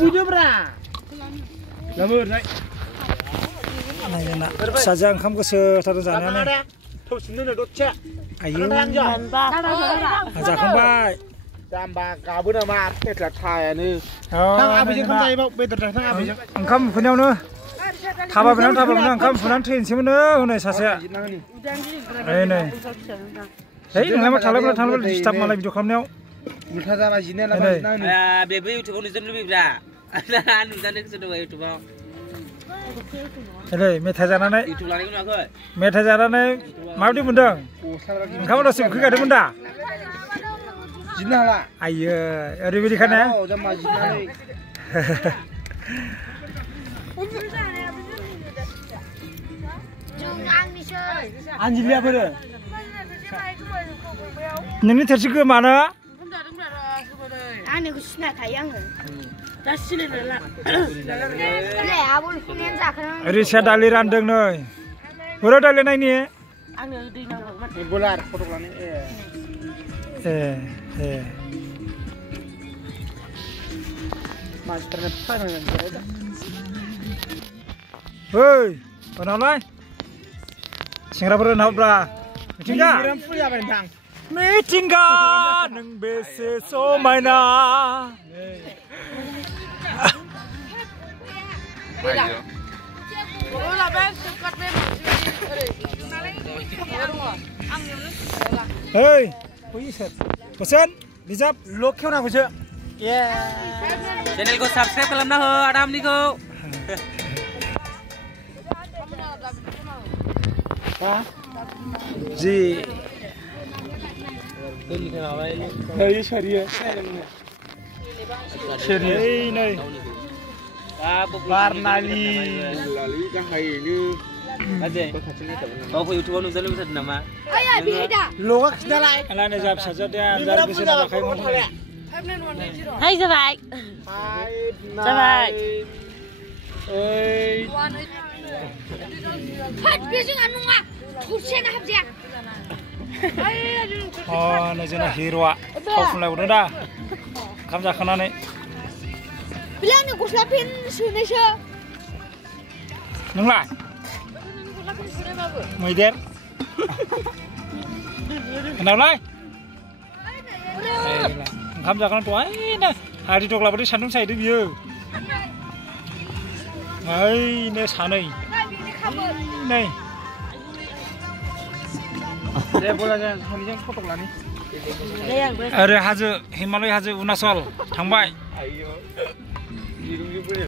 Bujubra. Lamur naik. Nah, saja engkam kesetar jangan. Tuh sini nih docek. Ayo. Ajak kembali. Tambah kabur nama telah thai nih. Nang apa sih kamu cari betul dah nang apa sih? Engkam punya mana? Thaba benar engkam punya train sih mana? Mana saja. Ini. Hei, nggak mau thalain disturb malah video kamu. Mulai sama sini lah. Bebe YouTube ni jangan lebih berat. Anu jangan kesudah YouTube. Ini metai jalan ni. YouTube lagi ni aku. Metai jalan ni, mau di bundang. Engkam udah sibuk ke ada bunda? Jinah lah. Ayo, ada beri kan ya? Oh, jam jinah ni. Anjing apa tu? Ini tersi ke mana? Ani kusna tayang. Dah sini lah. Le, abul punya zakran. Risha dali randeng nih. Baru dali naik ni. Ani di nama. Bolar foto ni. Master ni apa ni? Hei, mana lagi? Singra baru nak bra. Meeting ka? Meeting ka? Neng bese so maina. Hei, pesan, dijawab. Lo kau nak macam? Channel ko subscribe kalam na ho, Adam ni ko. जी ये शरीय नहीं Barnali kan hari ini Aje. Oh, YouTube nu jalan bisa nama. Ayah beda. Loga sudah lain. Alah ni jawab saja dia anjar bisa nak pakai motor. Hai Zabai. Zabai. Hat biasanya anu mah. Kursi nak habis. Oh, ni jenak hero ah. Kau pun lagi udah dah. Kamu jangan kena ni. Bilang ni kuslapin sini sih. Nenglah. Muider. Kenapa lagi? Kamu jangan tuh. Ini hari tu kalau beri sandung saya itu biar. Ini sana ini. Nih. Dia boleh jangan hanya foto lah ni. Ada hasil Himalaya hasil Unasol, Thangbai.